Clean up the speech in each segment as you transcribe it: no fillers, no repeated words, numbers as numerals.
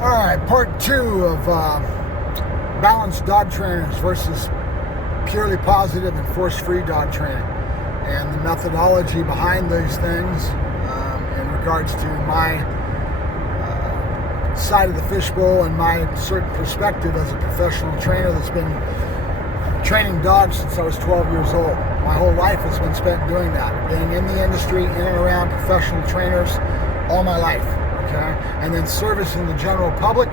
All right, part two of balanced dog trainers versus purely positive and force-free dog training, and the methodology behind these things in regards to my side of the fishbowl and my certain perspective as a professional trainer that's been training dogs since I was 12 years old. My whole life has been spent doing that, being in the industry, in and around professional trainers all my life. Okay? And then servicing the general public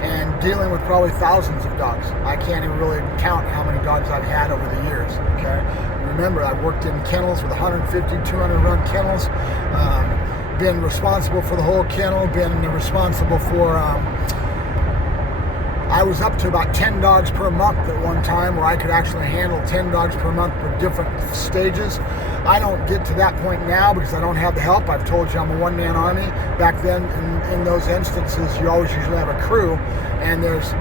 and dealing with probably thousands of dogs. I can't even really count how many dogs I've had over the years. Okay? Remember, I've worked in kennels with 150, 200 run kennels, been responsible for the whole kennel, been responsible for, I was up to about 10 dogs per month at one time, where I could actually handle 10 dogs per month for different stages. I don't get to that point now because I don't have the help. I've told you I'm a one-man army. Back then, in those instances, you always usually have a crew, and there's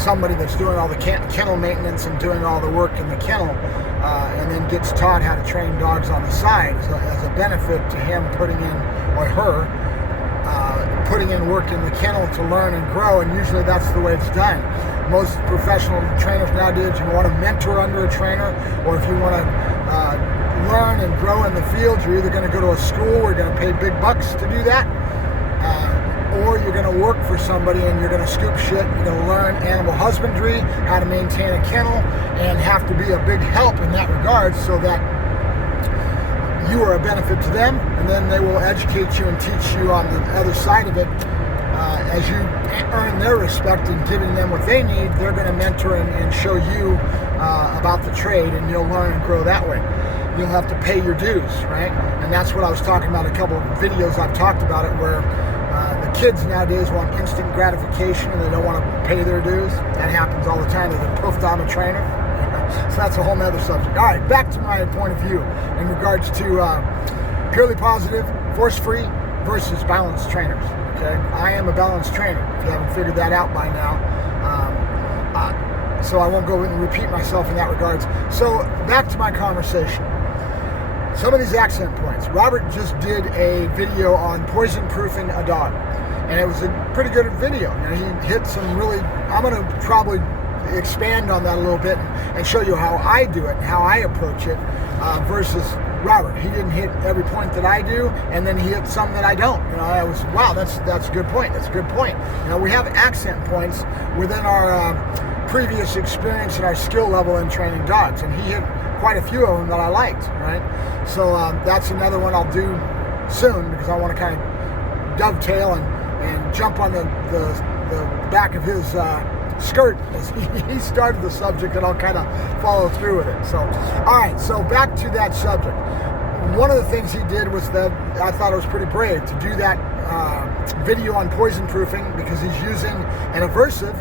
somebody that's doing all the kennel maintenance and doing all the work in the kennel, and then gets taught how to train dogs on the side as a benefit to him putting in, or her, putting in work in the kennel to learn and grow, and usually that's the way it's done. Most professional trainers nowadays, you want to mentor under a trainer, or if you want to learn and grow in the field, you're either going to go to a school or you're going to pay big bucks to do that, or you're going to work for somebody and you're going to scoop shit. You're going to learn animal husbandry, how to maintain a kennel, and have to be a big help in that regard so that you are a benefit to them, and then they will educate you and teach you on the other side of it. As you earn their respect and giving them what they need, they're going to mentor and show you about the trade, and you'll learn and grow that way. You'll have to pay your dues, right? And that's what I was talking about, a couple of videos I've talked about it, where the kids nowadays want instant gratification and they don't want to pay their dues. That happens all the time. They're poofed on a trainer. So that's a whole nother subject. All right, back to my point of view in regards to purely positive, force-free versus balanced trainers. Okay, I am a balanced trainer, if you haven't figured that out by now. So I won't go and repeat myself in that regards. So back to my conversation. Some of these accent points. Robert just did a video on poison proofing a dog, and it was a pretty good video. And he hit some really, I'm going to probably expand on that a little bit and show you how I do it and how I approach it versus Robert. He didn't hit every point that I do, and then he hit some that I don't. You know, I was, wow, that's a good point. That's a good point. You know, we have accent points within our previous experience and our skill level in training dogs, and he hit quite a few of them that I liked, right? So that's another one I'll do soon, because I want to kind of dovetail and jump on the back of his skirt as he started the subject, and I'll kind of follow through with it. So, all right, so back to that subject. One of the things he did was that I thought it was pretty brave to do that video on poison proofing, because he's using an aversive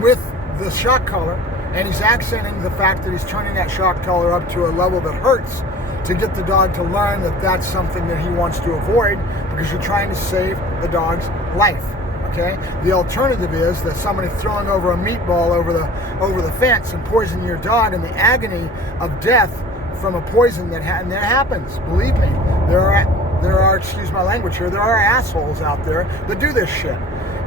with the shock collar, and he's accenting the fact that he's turning that shock collar up to a level that hurts, to get the dog to learn that that's something that he wants to avoid, because you're trying to save the dog's life. Okay. The alternative is that somebody throwing over a meatball over the fence and poisoning your dog, and the agony of death from a poison that happens. Believe me, there are, excuse my language here, there are assholes out there that do this shit.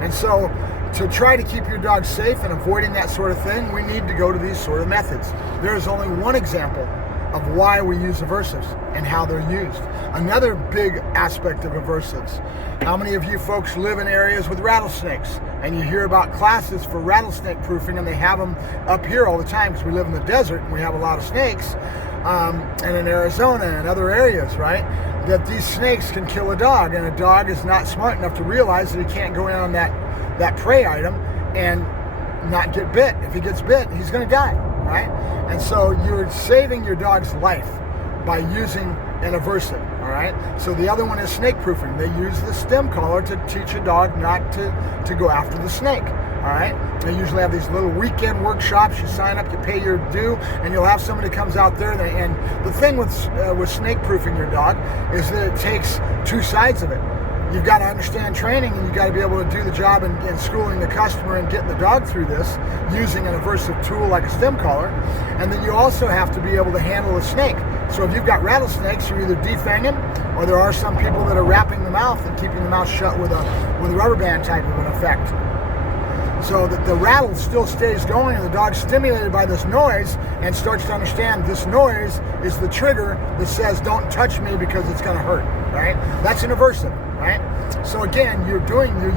And so, to try to keep your dog safe and avoiding that sort of thing, we need to go to these sort of methods. There is only one example of why we use aversives and how they're used. Another big aspect of aversives. How many of you folks live in areas with rattlesnakes, and you hear about classes for rattlesnake proofing, and they have them up here all the time because we live in the desert and we have a lot of snakes, and in Arizona and other areas, right? That these snakes can kill a dog, and a dog is not smart enough to realize that he can't go in on that prey item and not get bit. If he gets bit, he's going to die, right? And so you're saving your dog's life by using an aversive, all right? So the other one is snake proofing. They use the stem collar to teach a dog not to go after the snake, all right? They usually have these little weekend workshops. You sign up, you pay your due, and you'll have somebody comes out there. And the thing with snake proofing your dog is that it takes two sides of it. you've got to understand training, and you've got to be able to do the job in schooling the customer and getting the dog through this using an aversive tool like a stem collar. And then you also have to be able to handle a snake. So if you've got rattlesnakes, you're either defanging, or there are some people that are wrapping the mouth and keeping the mouth shut with a rubber band type of an effect. So that the rattle still stays going, and the dog's stimulated by this noise and starts to understand this noise is the trigger that says don't touch me because it's going to hurt, right? That's an aversive, right? So again, you're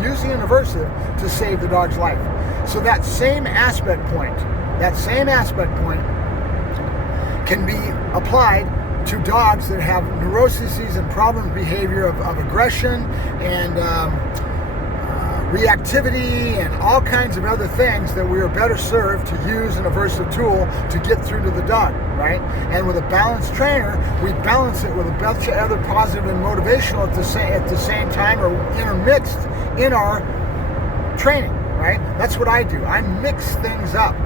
using an aversive to save the dog's life. So that same aspect point can be applied to dogs that have neuroses and problem behavior of aggression and reactivity and all kinds of other things that we are better served to use an aversive tool to get through to the dog, right? And with a balanced trainer, we balance it with a bunch of other positive and motivational at the same time, or intermixed in our training, right? That's what I do. I mix things up.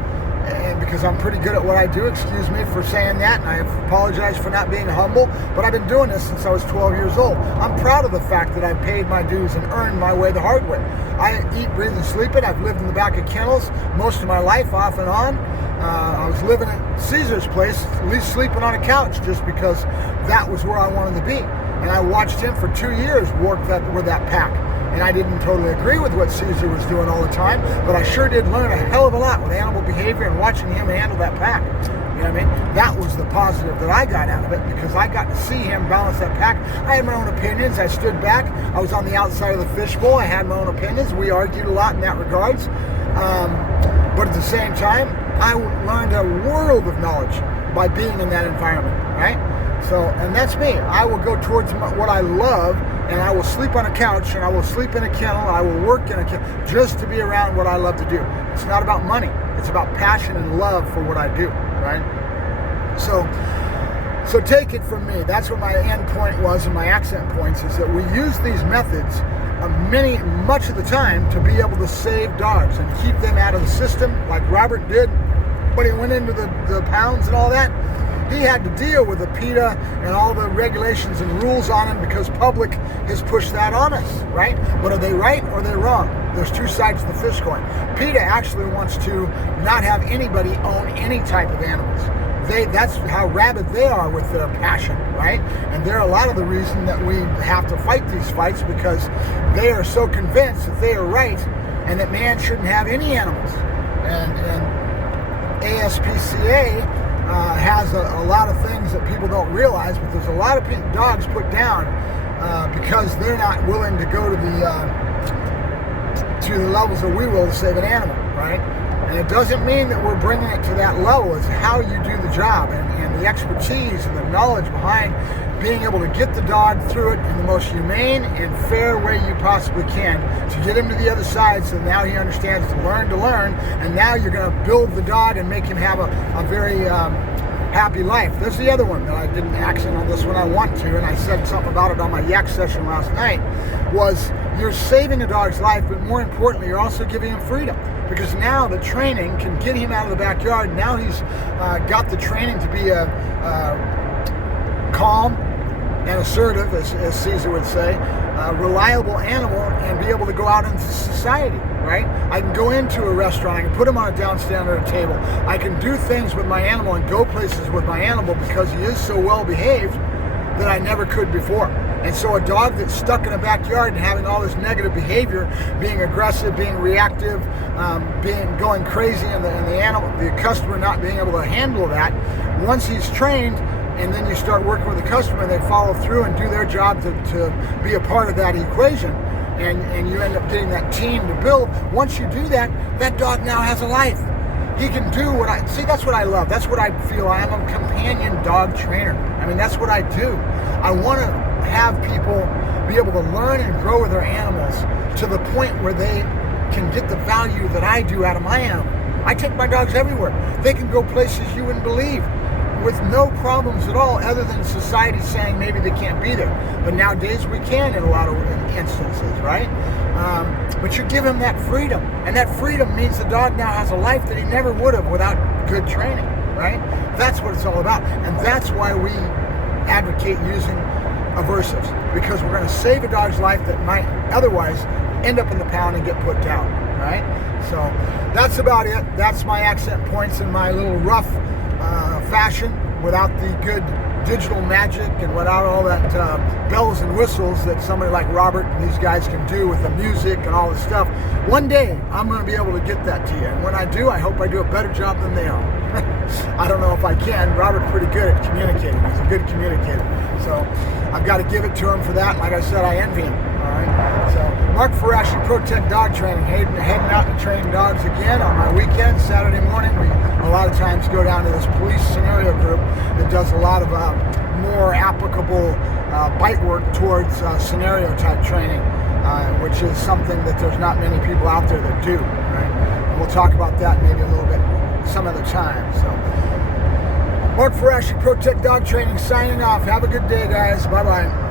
And because I'm pretty good at what I do, excuse me for saying that, and I apologize for not being humble, but I've been doing this since I was 12 years old. I'm proud of the fact that I've paid my dues and earned my way the hard way. I eat, breathe, and sleep it. I've lived in the back of kennels most of my life, off and on. I was living at Caesar's place, at least sleeping on a couch, just because that was where I wanted to be. And I watched him for 2 years work with that pack. And I didn't totally agree with what Caesar was doing all the time, but I sure did learn a hell of a lot with animal behavior and watching him handle that pack. You know what I mean? That was the positive that I got out of it, because I got to see him balance that pack. I had my own opinions. I stood back. I was on the outside of the fishbowl. I had my own opinions. We argued a lot in that regards. But at the same time, I learned a world of knowledge by being in that environment, right? So, and that's me. I will go towards what I love, and I will sleep on a couch, and I will sleep in a kennel, and I will work in a kennel just to be around what I love to do. It's not about money. It's about passion and love for what I do, right? So take it from me. That's what my end point was, and my accent points, is that we use these methods much of the time to be able to save dogs and keep them out of the system, like Robert did when he went into the pounds and all that. He had to deal with the PETA and all the regulations and rules on him because public has pushed that on us, right? But are they right or are they wrong? There's two sides to the fish coin. PETA actually wants to not have anybody own any type of animals. That's how rabid they are with their passion, right? And they're a lot of the reason that we have to fight these fights, because they are so convinced that they are right and that man shouldn't have any animals. And ASPCA has a lot of things that people don't realize, but there's a lot of dogs put down because they're not willing to go to the levels that we will to save an animal, right? And it doesn't mean that we're bringing it to that level. It's how you do the job and the expertise and the knowledge behind being able to get the dog through it in the most humane and fair way you possibly can to get him to the other side, so now he understands to learn, and now you're going to build the dog and make him have a very happy life. There's the other one that I didn't accent on this one. I want to, and I said something about it on my yack session last night, was you're saving a dog's life, but more importantly, you're also giving him freedom. Because now the training can get him out of the backyard. Now he's got the training to be a calm and assertive, as Caesar would say, reliable animal, and be able to go out into society, right? I can go into a restaurant, I can put him on a down stand at a table. I can do things with my animal and go places with my animal because he is so well behaved that I never could before. And so a dog that's stuck in a backyard and having all this negative behavior, being aggressive, being reactive, going crazy, and the customer not being able to handle that, once he's trained, and then you start working with the customer and they follow through and do their job to be a part of that equation, and you end up getting that team to build. Once you do that, that dog now has a life. He can do that's what I love. That's what I feel. I am a companion dog trainer. I mean, that's what I do. I want to have people be able to learn and grow with their animals to the point where they can get the value that I do out of my animal. I take my dogs everywhere. They can go places you wouldn't believe with no problems at all, other than society saying maybe they can't be there. But nowadays we can in a lot of instances, right? But you give him that freedom, and that freedom means the dog now has a life that he never would have without good training, right? That's what it's all about, and that's why we advocate using aversives, because we're going to save a dog's life that might otherwise end up in the pound and get put down, right? So that's about it. That's my accent points in my little rough fashion, without the good digital magic and without all that bells and whistles that somebody like Robert and these guys can do with the music and all this stuff. One day I'm going to be able to get that to you, and when I do, I hope I do a better job than they are. I don't know if I can. Robert's pretty good at communicating. He's a good communicator, so I've got to give it to him for that. Like I said, I envy him. All right. So Mark Ferrasci, Pro Tech Dog Training, heading out to train dogs again on my weekend. Saturday morning, we a lot of times go down to this police scenario group that does a lot of more applicable bite work towards scenario type training, which is something that there's not many people out there that do. Right? And we'll talk about that maybe a little bit some other time. So Mark Ferrasci, Pro Tech Dog Training, signing off. Have a good day, guys. Bye-bye.